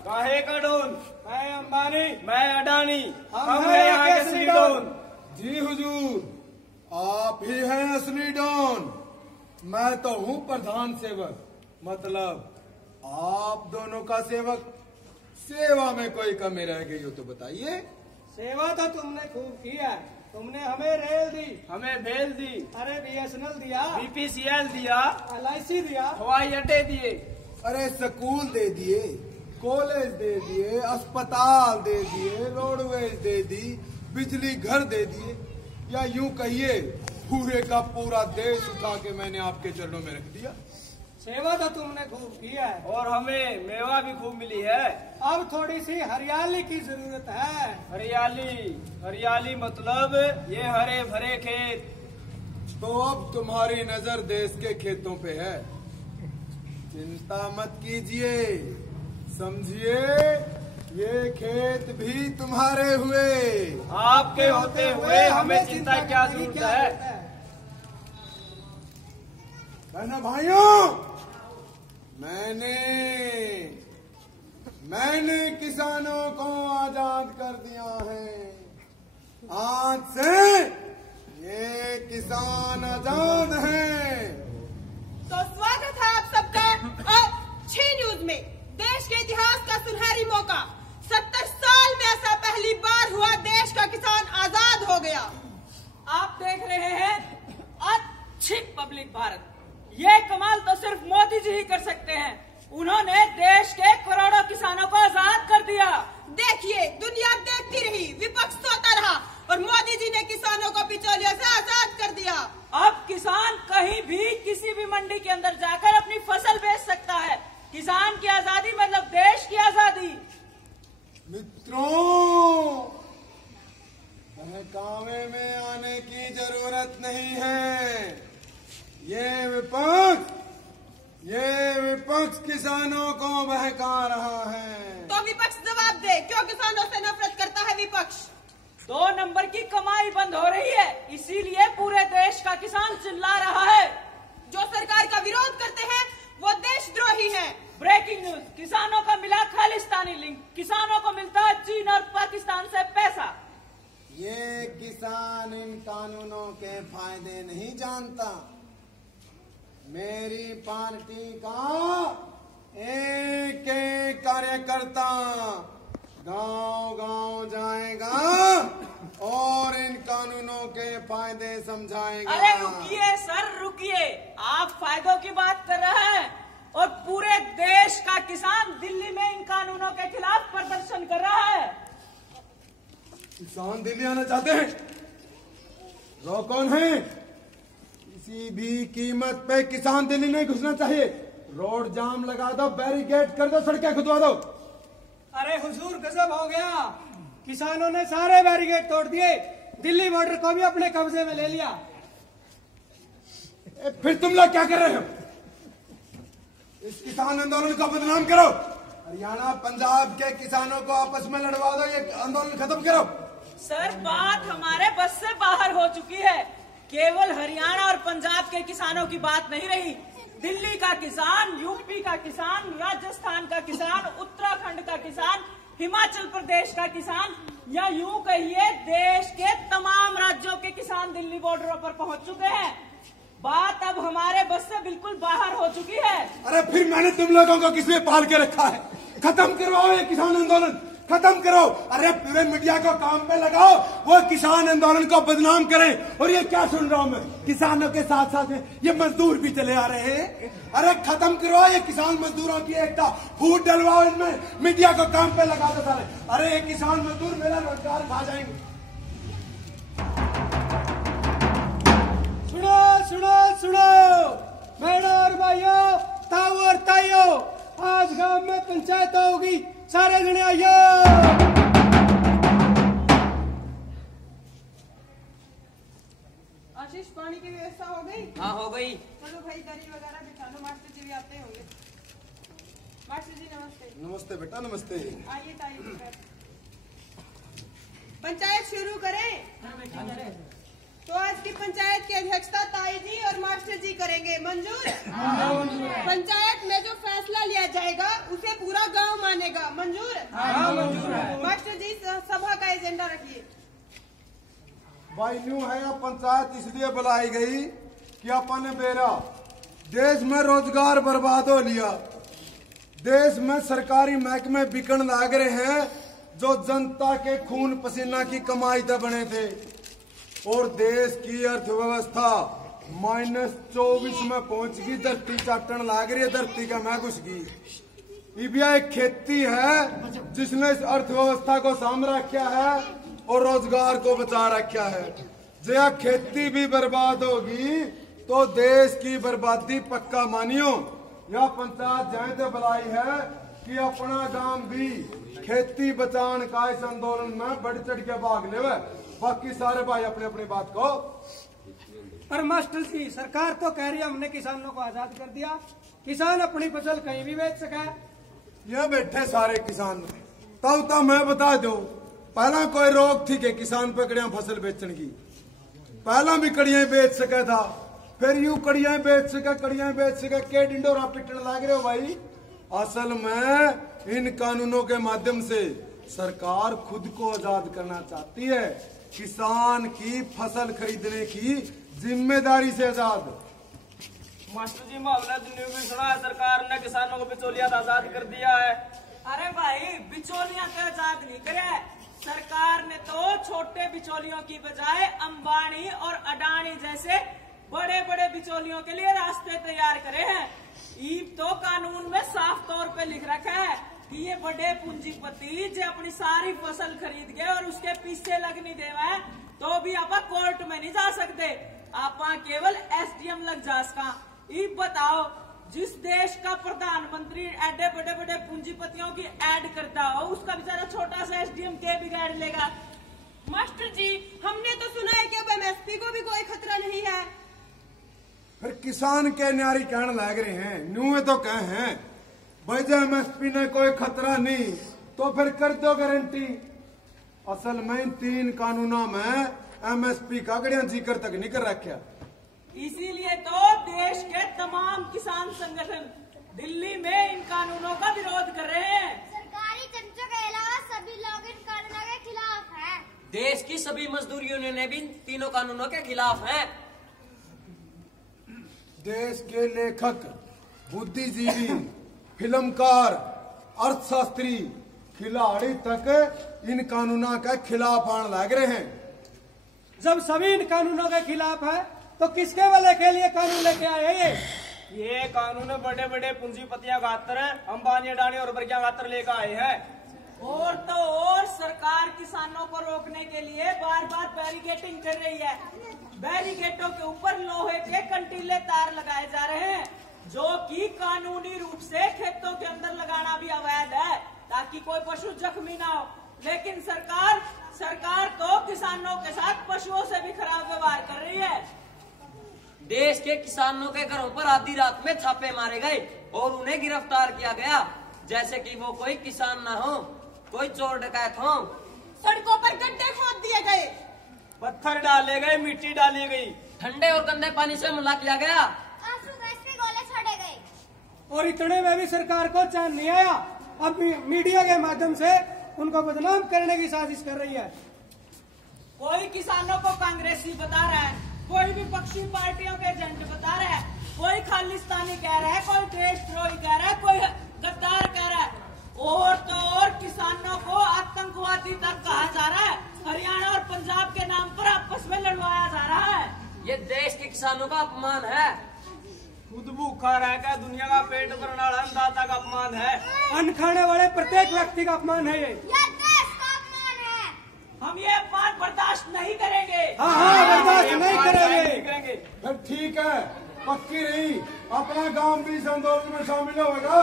काहे का डॉन? मैं अंबानी। मैं अडानी। हम हैं यहाँ के असली डॉन। जी हुजूर, आप ही हैं असली डॉन। मैं तो हूँ प्रधान सेवक, मतलब आप दोनों का सेवक। सेवा में कोई कमी रह गई हो तो बताइए। सेवा तो तुमने खूब की है। तुमने हमें रेल दी, हमें बेल दी, अरे BSNL दिया, BPCL दिया, LIC दिया, हवाई अड्डे दिए, अरे स्कूल दे दिए, कॉलेज दे दिए, अस्पताल दे दिए, रोडवेज दे दी, बिजली घर दे दिए, या यूं कहिए पूरे का पूरा देश उठा के मैंने आपके चरणों में रख दिया। सेवा तो तुमने खूब की है और हमें मेवा भी खूब मिली है। अब थोड़ी सी हरियाली की जरूरत है। हरियाली? हरियाली मतलब ये हरे भरे खेत। तो अब तुम्हारी नजर देश के खेतों पे है। चिंता मत कीजिए, समझिए ये खेत भी तुम्हारे हुए। आपके होते हुए हमें चिंता क्या जरूरत है? बहनों भाइयों, मैंने किसानों को आजाद कर दिया है। आज से ये किसान आजाद हैं। तो स्वागत है आप सबका अच्छी न्यूज में। देश के इतिहास का सुनहरी मौका। 70 साल में ऐसा पहली बार हुआ, देश का किसान आजाद हो गया। आप देख रहे हैं अच्छी पब्लिक भारत। ये कमाल तो सिर्फ मोदी जी ही कर सकते हैं। उन्होंने देश के करोड़ों किसानों को आजाद कर दिया। देखिए, दुनिया देखती रही, विपक्ष सोता रहा और मोदी जी ने किसानों को बिचौलियों से आजाद कर दिया। अब किसान कहीं भी किसी भी मंडी के अंदर जाकर अपनी फसल बेच सकता है। किसान की आजादी मतलब देश की आजादी। मित्रों, बहकावे में आने की जरूरत नहीं है। ये विपक्ष किसानों को बहका रहा है। तो विपक्ष जवाब दे, क्यों किसानों से नफरत करता है विपक्ष? 2 नंबर की कमाई बंद हो रही है, इसीलिए पूरे देश का किसान चिल्ला रहा है। जो सरकार का विरोध करते हैं वो देशद्रोही हैं। ब्रेकिंग न्यूज, किसानों का मिला खालिस्तानी लिंक। किसानों को मिलता है चीन और पाकिस्तान से पैसा। ये किसान इन कानूनों के फायदे नहीं जानता। मेरी पार्टी का एक एक कार्यकर्ता गांव-गांव जाएगा और इन कानूनों के फायदे समझाएगा। अरे रुकिए सर, रुकिए। आप फायदों की बात कर रहे हैं और पूरे देश का किसान दिल्ली में इन कानूनों के खिलाफ प्रदर्शन कर रहा है। किसान दिल्ली आना चाहते हैं? वो कौन है? किसी भी कीमत पे किसान दिल्ली नहीं घुसना चाहिए। रोड जाम लगा दो, बैरिकेड कर दो, सड़कें खुदवा दो। अरे हुजूर, गजब हो गया। किसानों ने सारे बैरिकेड तोड़ दिए, दिल्ली बॉर्डर को भी अपने कब्जे में ले लिया। फिर तुम लोग क्या कर रहे हो? इस किसान आंदोलन को बदनाम करो। हरियाणा पंजाब के किसानों को आपस में लड़वा दो, ये आंदोलन खत्म करो। सर, बात हमारे बस से बाहर हो चुकी है। केवल हरियाणा और पंजाब के किसानों की बात नहीं रही। दिल्ली का किसान, यूपी का किसान, राजस्थान का किसान, उत्तराखंड का किसान, हिमाचल प्रदेश का किसान, या यूं कहिए देश के तमाम राज्यों के किसान दिल्ली बॉर्डरों पर पहुंच चुके हैं। बात अब हमारे बस से बिल्कुल बाहर हो चुकी है। अरे फिर मैंने तुम लोगों को किस लिए पाल के रखा है? खत्म करवाओ ये किसान आंदोलन, खत्म करो। अरे पूरे मीडिया को काम पे लगाओ, वो किसान आंदोलन को बदनाम करें। और ये क्या सुन रहा हूं मैं? किसानों के साथ साथ में ये मजदूर भी चले आ रहे हैं। अरे खत्म करवाओ ये किसान मजदूरों की एकता, फूट डलवाओ इनमें, मीडिया को काम पे लगा दो सारे। अरे ये किसान मजदूर मेरा रोजगार खा जाएंगे। सुनो सुनो सुनो, बहनों और भाइयों, ताऊ और ताइयों, आज गांव में पंचायत होगी, सारे जने आइए। आशीष, पानी की व्यवस्था हो गई? हाँ, हो गई। चलो भाई, दरी वगैरह बिछा लो, मास्टर जी भी आते होंगे। मास्टर जी नमस्ते। नमस्ते बेटा, नमस्ते। आइए ताइए, पंचायत शुरू करें। तो आज की पंचायत की अध्यक्षता ताई जी और मास्टर जी करेंगे। मंजूर? पंचायत में जो फैसला लिया जाएगा उसे पूरा गांव मानेगा। मंजूर? मास्टर जी सभा का एजेंडा रखिए। भाई न्यू है या पंचायत इसलिए बुलाई गई कि अपन बेरा देश में रोजगार बर्बाद हो लिया, देश में सरकारी महकमे बिकन लाग रहे हैं जो जनता के खून पसीना की कमाई से बने थे, और देश की अर्थव्यवस्था -24 में पहुंच गई, धरती चाटन लाग रही है, धरती का मैं घुस गई। इबिया एक खेती है जिसने इस अर्थव्यवस्था को साम रखा है और रोजगार को बचा रखा है। जया खेती भी बर्बाद होगी तो देश की बर्बादी पक्का मानियो। यह पंचायत जहाँ से बुलाई है कि अपना गांव भी खेती बचाने का इस आंदोलन में बढ़ चढ़ के भाग ले। बाकी सारे भाई अपने अपनी बात को। पर मास्टर जी सरकार तो कह रही है हमने किसानों को आजाद कर दिया, किसान अपनी फसल कहीं भी बेच सके। ये बैठे सारे किसान तब मैं बता दो, पहला कोई रोक थी कि किसान पकड़िया फसल बेचने की, पहला भी कड़ियां बेच सका था, फिर यूं कड़ियां बेच सके के डिंडोरा पिटने लग रहे हो भाई। असल में इन कानूनों के माध्यम से सरकार खुद को आजाद करना चाहती है, किसान की फसल खरीदने की जिम्मेदारी से आजाद। मास्टर जी मामला दुनिया में सुना है, सरकार ने किसानों को बिचौलिया आजाद कर दिया है। अरे भाई बिचौलियां तो आजाद नहीं करे, सरकार ने तो छोटे बिचौलियों की बजाय अंबानी और अडानी जैसे बड़े बड़े बिचौलियों के लिए रास्ते तैयार करे हैं। ईब तो कानून में साफ तौर पे लिख रखा है कि ये बड़े पूंजीपति जो अपनी सारी फसल खरीद गए और उसके पीछे लगनी देवा है तो भी आप कोर्ट में नहीं जा सकते, आप केवल SDM लग जा सका। ईब बताओ, जिस देश का प्रधानमंत्री एडे बड़े बड़े पूंजीपतियों की ऐड करता हो उसका बेचारा छोटा सा SDM के बिगाड़ लेगा। मास्टर जी हमने तो सुना है कि अब MSP को भी कोई खतरा नहीं है। फिर किसान के न्यारी कहने लग रहे हैं, न्यू तो कहे हैं भाई जब MSP ने कोई खतरा नहीं तो फिर कर दो गारंटी। असल में 3 कानूनों में MSP का गड़िया जिक्र तक नहीं कर रखा, इसीलिए तो देश के तमाम किसान संगठन दिल्ली में इन कानूनों का विरोध कर रहे हैं। सरकारी तंत्र के अलावा सभी लोग इन कानूनों के खिलाफ हैं। देश की सभी मजदूर यूनियनें भी तीनों कानूनों के खिलाफ हैं। देश के लेखक, बुद्धिजीवी, फिल्मकार, अर्थशास्त्री, खिलाड़ी तक इन कानूनों के खिलाफ आने लग रहे हैं। जब सभी इन कानूनों के खिलाफ है तो किसके भले के लिए कानून लेके आए? ये कानून बड़े बड़े पूंजीपतियां खातर, अंबानी अडानी और बर्गियां खातर लेकर आए हैं। और तो और सरकार किसानों को रोकने के लिए बार बार बैरिकेटिंग कर रही है। बैरिकेटों के ऊपर लोहे के कंटीले तार लगाए जा रहे हैं जो कि कानूनी रूप से खेतों के अंदर लगाना भी अवैध है ताकि कोई पशु जख्मी ना हो। लेकिन सरकार तो किसानों के साथ पशुओं से भी खराब व्यवहार कर रही है। देश के किसानों के घरों पर आधी रात में छापे मारे गए और उन्हें गिरफ्तार किया गया जैसे कि वो कोई किसान ना हो, कोई चोर डकैत हो। सड़कों पर गड्ढे खोद दिए गए, पत्थर डाले गए, मिट्टी डाली गई, ठंडे और गंदे पानी से हमला किया गया, आंसू गैस के गोले छोड़े गए। और इतने में भी सरकार को चैन नहीं आया, अब मीडिया के माध्यम से उनको बदनाम करने की साजिश कर रही है। कोई किसानों को कांग्रेसी बता रहा है, कोई विपक्षी पार्टियों के एजेंट बता रहा है, कोई खालिस्तानी कह रहा है, कोई देशद्रोही कह रहा है, कोई गद्दार कह रहा है, और तो और किसानों को आतंकवादी तक कहा जा रहा है। हरियाणा और पंजाब के नाम पर आपस में लड़वाया जा रहा है। ये देश के किसानों का अपमान है। खुद भूखा रहकर दुनिया का पेट भरने वाला अन्नदाता का अपमान है। अन्न खाने वाले प्रत्येक व्यक्ति का अपमान है ये। यह देश का अपमान है। हम ये अपमान बर्दाश्त नहीं करेंगे। हाँ बर्दाश्त नहीं करेंगे। फिर ठीक है, पक्की रही, अपना गांव भी इस आंदोलन में शामिल होगा।